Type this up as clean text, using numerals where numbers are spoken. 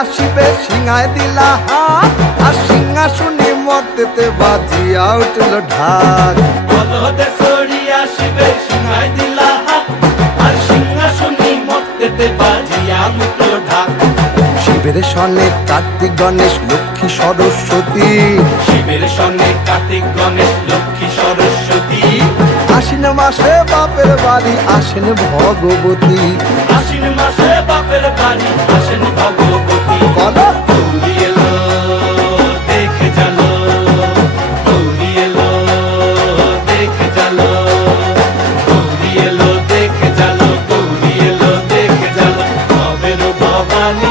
আসিবে সিংহায় দিলা হাত, আর সিংহাসনে মর্তেতে বাজিয়া উঠল ঢাক। বলদে সরি আসিবে সিংহায় দিলা হাত, আর সিংহাসনে মর্তেতে বাজিয়া উঠল ঢাক। শিবের সনে কার্তিক গণেশ লক্ষ্মী সরস্বতী, শিবের সনে কার্তিক গণেশ লক্ষ্মী সরস্বতী। আশ্বিন মাসে বাপের বাড়ি আসেন ভগবতী। আশ্বিন মাসে বাপের বাড়ি আসেন ভগবতী। বলো গৌরী এলো দেখে জালো, গৌরী এলো দেখে জালো, গৌরী এলো দেখে জালো, গৌরী এলো দেখে জালো। ভবের ভবানী